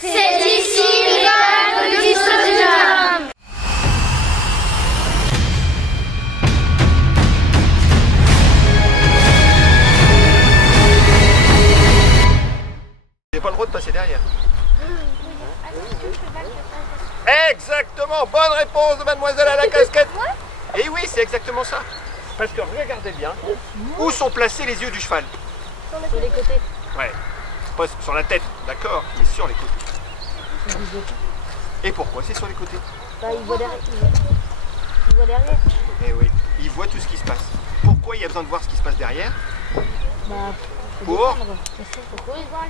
C'est ici l'école de Notre-Dame. Vous n'avez pas le droit de passer derrière. Exactement, bonne réponse de mademoiselle à la casquette. Et oui, c'est exactement ça. Parce que regardez bien, où sont placés les yeux du cheval? Sur les côtés. Ouais, pas sur la tête, d'accord, mais sur les côtés. Et pourquoi c'est sur les côtés? Bah, il voit derrière. Il voit derrière. Eh oui, il voit tout ce qui se passe. Pourquoi il y a besoin de voir ce qui se passe derrière? Bah, Pour pourquoi il voit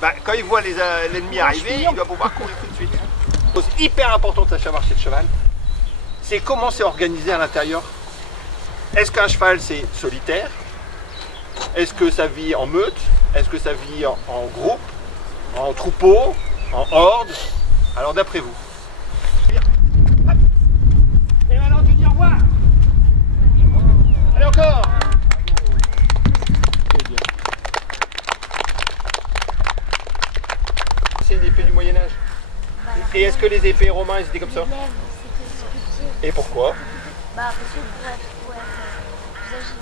bah, quand il voit l'ennemi arriver, il doit pouvoir courir tout de suite. Chose hyper importante à savoir chez le cheval, c'est comment c'est organisé à l'intérieur. Est-ce qu'un cheval c'est solitaire? Est-ce que ça vit en meute? Est-ce que ça vit en groupe? En troupeau? En horde? Alors d'après vous. Et maintenant tu dis au revoir. Allez encore. C'est une épée du Moyen-Âge. Et est-ce que les épées romains ils étaient comme ça? Et pourquoi? Bah, parce que pour être plus agile.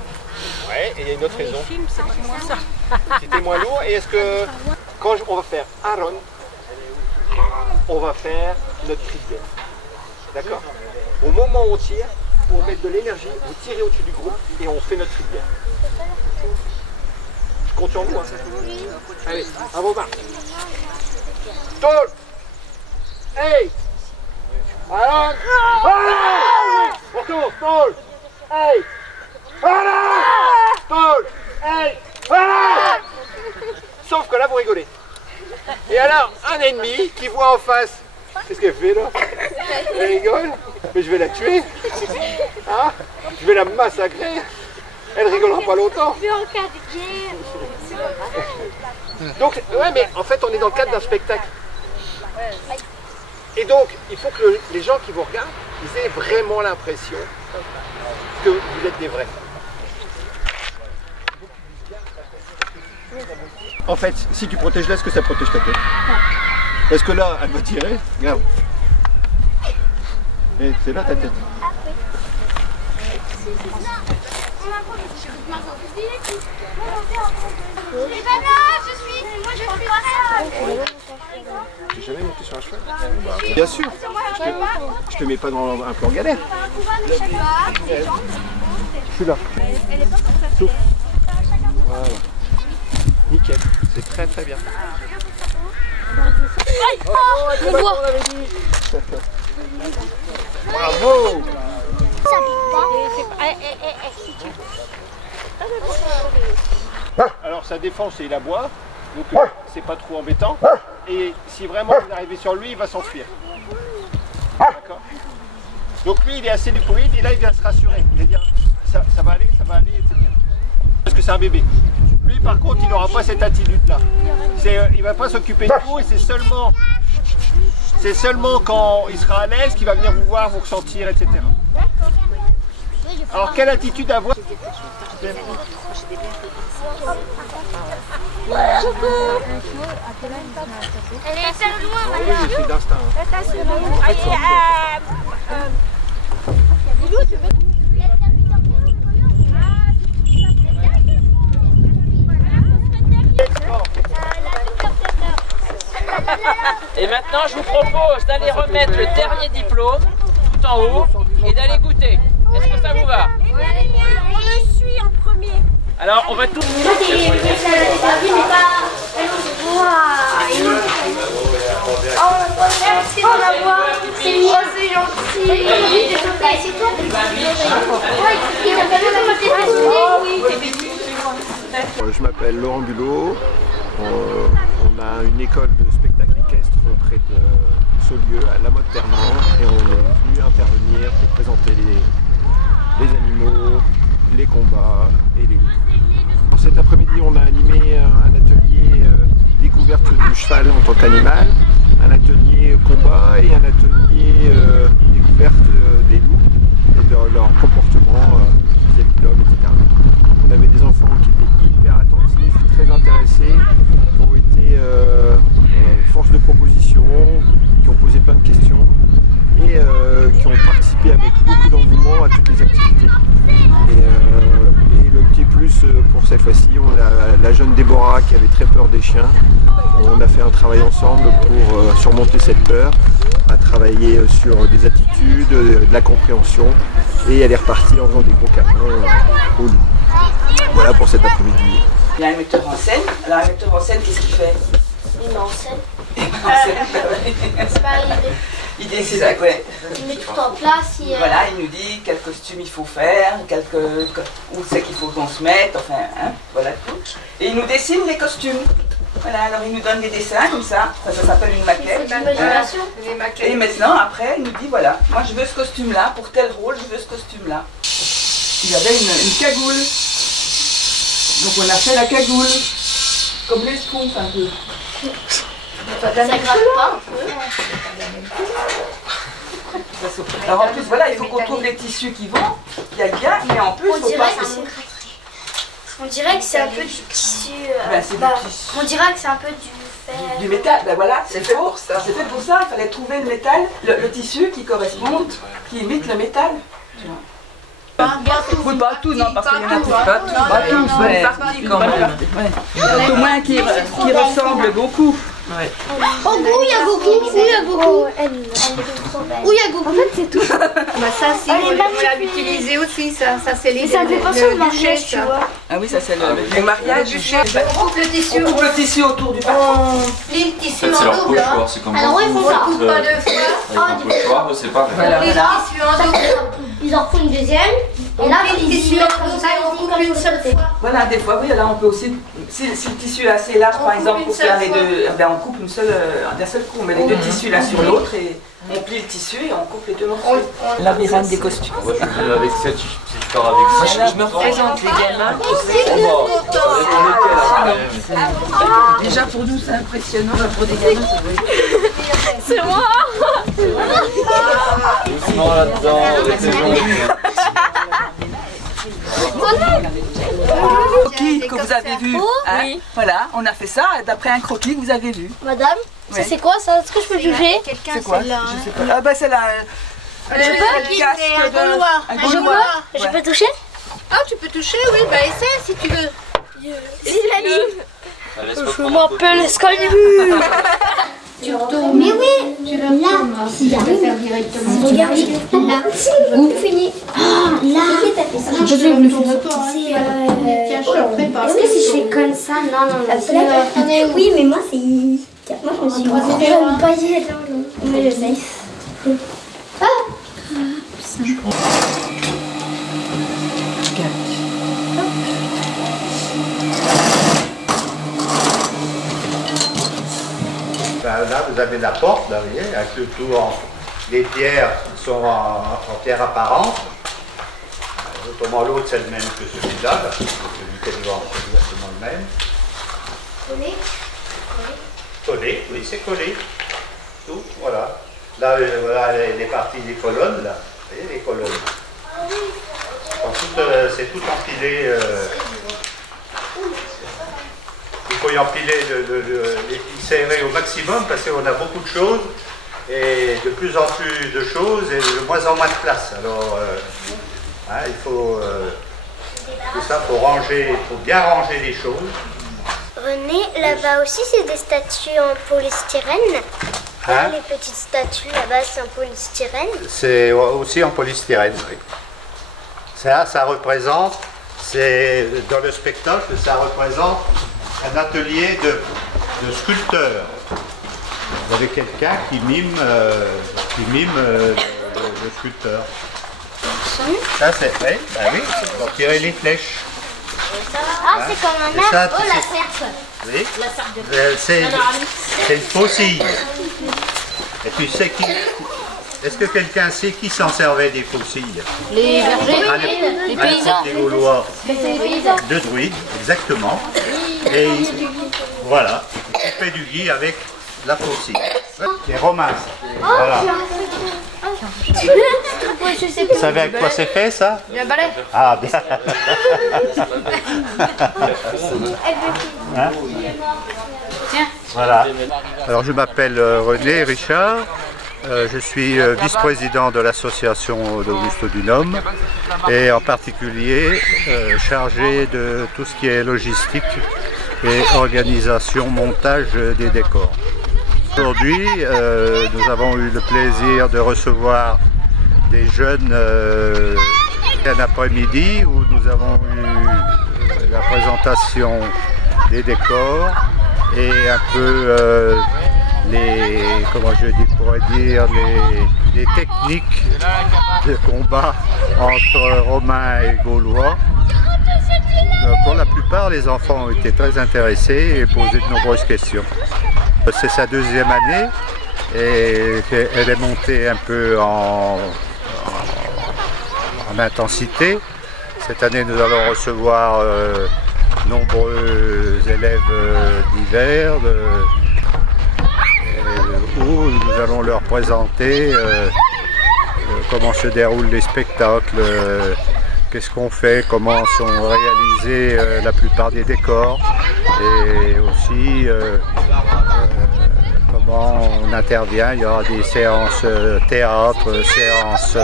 Ouais, et il y a une autre raison. C'est moins ça. C'était moins lourd. Et est-ce que quand on va faire un run, on va faire notre cri de guerre. D'accord? Au moment où on tire, pour mettre de l'énergie, vous tirez au-dessus du groupe et on fait notre cri de guerre. Je compte sur vous. Hein. Allez, à vos mains. Stall! Hey! Alors! Allez! On recommence! Stall! Hey! Allez! Stall! Hey! Allez! Sauf que là, vous rigolez. Et alors, un ennemi qui voit en face, qu'est-ce qu'elle fait là? Elle rigole? Mais je vais la tuer. Hein? Je vais la massacrer. Elle rigolera pas longtemps. Donc, ouais, mais en fait, on est dans le cadre d'un spectacle. Et donc, il faut que les gens qui vous regardent, ils aient vraiment l'impression que vous êtes des vrais. En fait, si tu protèges là, est-ce que ça protège ta tête? Parce que là, elle va tirer. Regarde. Et c'est là ta tête. J'ai jamais monté sur un cheval. Bien sûr. Je te mets pas dans un peu en galère. Je suis là. Souffle. Voilà. Nickel. C'est très très bien. Oh, c'est pas ce qu'on avait dit. Bravo. Alors sa défense c'est il aboie, donc c'est pas trop embêtant. Et si vraiment vous arrivez sur lui, il va s'enfuir. D'accord. Donc lui il est assez lipoïde et là il vient se rassurer. Il va dire ça va aller, etc. Parce que c'est un bébé. Lui par contre il n'aura pas cette attitude là. Il va pas s'occuper de vous et c'est seulement quand il sera à l'aise qu'il va venir vous voir, vous ressentir, etc. Alors quelle attitude avoir? Elle est tellement loin, Oui, c'est d'instinct. Et maintenant, je vous propose d'aller remettre le dernier diplôme tout en haut et d'aller goûter. Est-ce que ça vous va? On le suit en premier. Alors, on va tout... Je m'appelle Laurent Bulot. On a une école de spectacle équestre près de Saulieu, à La Motte-Ternant, et on est venu intervenir pour présenter les animaux, les combats et les livres. Cet après-midi, on a animé un atelier découverte du cheval en tant qu'animal, un atelier combat et un atelier découverte des loups et de leur comportement vis-à-vis de l'homme, etc. On avait des enfants qui étaient hyper attentifs, très intéressés, qui ont été force de proposition. cette fois-ci, on a la jeune Déborah qui avait très peur des chiens. On a fait un travail ensemble pour surmonter cette peur, à travailler sur des attitudes, de la compréhension, et elle est repartie en faisant des gros câlins au lit. Voilà pour cet après-midi. Il y a un metteur en scène. Alors un metteur en scène, qu'est-ce qu'il fait? Il met en scène. C'est pas l'idée. L'idée, c'est ça, ouais. Il met tout en place. Voilà, il nous dit quel costume il faut faire, où c'est qu'il faut qu'on se mette, enfin, hein, voilà tout. Et il nous dessine les costumes. Voilà, alors il nous donne des dessins comme ça s'appelle une maquette. Et maintenant, après, il nous dit voilà, moi je veux ce costume-là, pour tel rôle, je veux ce costume-là. Il avait une cagoule. Donc on a fait la cagoule, comme les schtroumpfs un peu. Ça gratte pas un peu. Alors en plus, voilà, il faut qu'on trouve les tissus qui vont, qui aillent bien, mais en plus, On dirait que c'est un peu du tissu. Ben, c'est du tissu. On dirait que c'est un peu du fer. Du métal, ben voilà, c'est fait pour ça. C'est fait pour ça, il fallait trouver le métal, le tissu qui corresponde, qui imite le métal. Tu vois. Oui, pas tout, non, parce qu'il y en a pas tout, mais partie quand même. Au moins qui ressemble beaucoup. Ouais. Oh, il y a beaucoup, il y a beaucoup. Elle est trop belle. Il y a beaucoup. En fait, c'est tout. Bah ça, si, on l'a utilisé aussi, ça c'est les. Ça fait penser au mariage, tu vois. Ah oui, ça c'est le mariage. On coupe le tissu. On coupe le tissu autour du patron. On plie le tissu en double. C'est comme Alors, ils font ça. On coupe pas deux fois. un pochoir, c'est pareil. On plie le tissu en double. Ils en font une deuxième. Et là, le tissu en double et on coupe une seule fois. Voilà, des fois, oui, là on peut aussi, si le tissu est assez large, par exemple, pour faire les deux, ben, on coupe d'un seul coup, on met les deux tissus l'un sur l'autre et on plie le tissu et on coupe les deux morceaux. Labyrinthe des costumes. Moi je vais avec cette, si je pars avec ça. Je me représente les gamins. Déjà pour nous c'est impressionnant, pour des gamins ça doit être... c'est moi. Doucement là-dedans, Croquis que vous avez vu, hein, Oui. voilà, on a fait ça d'après un croquis que vous avez vu. Madame, ça Ouais. c'est quoi ça? Est-ce que je peux juger? C'est quoi? Je sais pas. Ah bah c'est la... Le casque un Gaulois. un Je Gaulois. peux? Je peux toucher? Ah, tu peux toucher, oui, bah essaie si tu veux. Je m'appelle Excalibur. Tu retournes. Mais oui. Tu le retournes. Si j'arrive, regarde là, où fini? Là, Je peux le faire. Tiens, je te le prépare. est-ce que si je fais comme ça? Non. Oui, mais moi c'est. Moi je me suis pas mais je sais. Là, vous avez la porte, là, vous voyez, avec le tout les pierres sont en pierre apparente. Autrement, l'autre, c'est le même que celui-là, là, celui qui est devant, c'est exactement le même. Collé, oui, c'est collé. Tout, voilà. Là, voilà les parties des colonnes, là. Vous voyez, les colonnes. C'est tout empilé. Il faut y empiler, les serrer au maximum parce qu'on a beaucoup de choses et de plus en plus de choses et de moins en moins de place. Alors, il faut tout ça, faut bien ranger les choses. René, là-bas aussi c'est des statues en polystyrène. Hein? Les petites statues là-bas c'est en polystyrène. C'est aussi en polystyrène, oui. Ça représente, c'est dans le spectacle, ça représente un atelier de sculpteur. Vous avez quelqu'un qui mime, le sculpteur. Ça c'est fait, oui, pour tirer les flèches. Ah, c'est comme un Et ça, arbre. Oh, la c'est- serpe. Oui. C'est une faucille. Et tu sais qui... Est-ce que quelqu'un sait qui s'en servait des faucilles? Les bergers, À l'époque des Gaulois. De druides, exactement. Et voilà, il fait du gui avec la faucille. Les Romains. Voilà. Vous savez avec quoi c'est fait ça? Le balai. Ah bien. Hein? Voilà. Alors je m'appelle René Richard. Je suis vice-président de l'association d'Auguste Dunhomme et en particulier chargé de tout ce qui est logistique et organisation, montage des décors. Aujourd'hui, nous avons eu le plaisir de recevoir des jeunes un après-midi où nous avons eu la présentation des décors et un peu les techniques de combat entre Romains et Gaulois. Pour la plupart, les enfants ont été très intéressés et posé de nombreuses questions. C'est sa deuxième année et elle est montée un peu en intensité. Cette année, nous allons recevoir nombreux élèves divers où nous allons leur présenter comment se déroulent les spectacles, qu'est-ce qu'on fait, comment sont réalisés la plupart des décors et aussi comment on intervient. Il y aura des séances théâtre, séances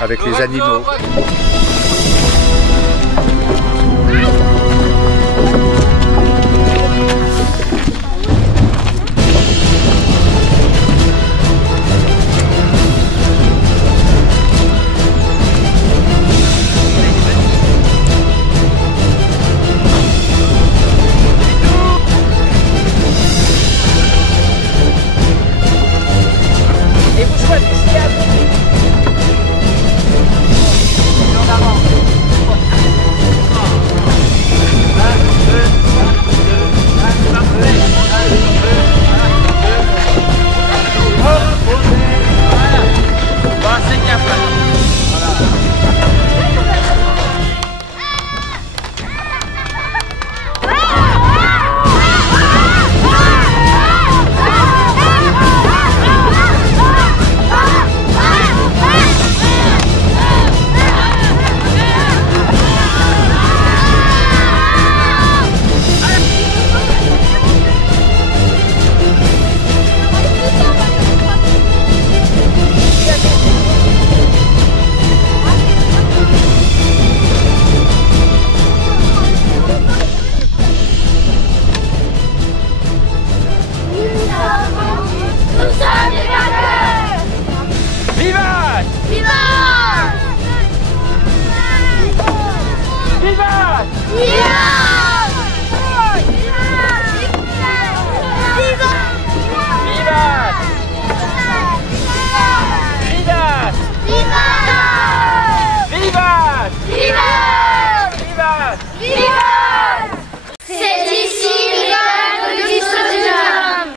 avec les animaux.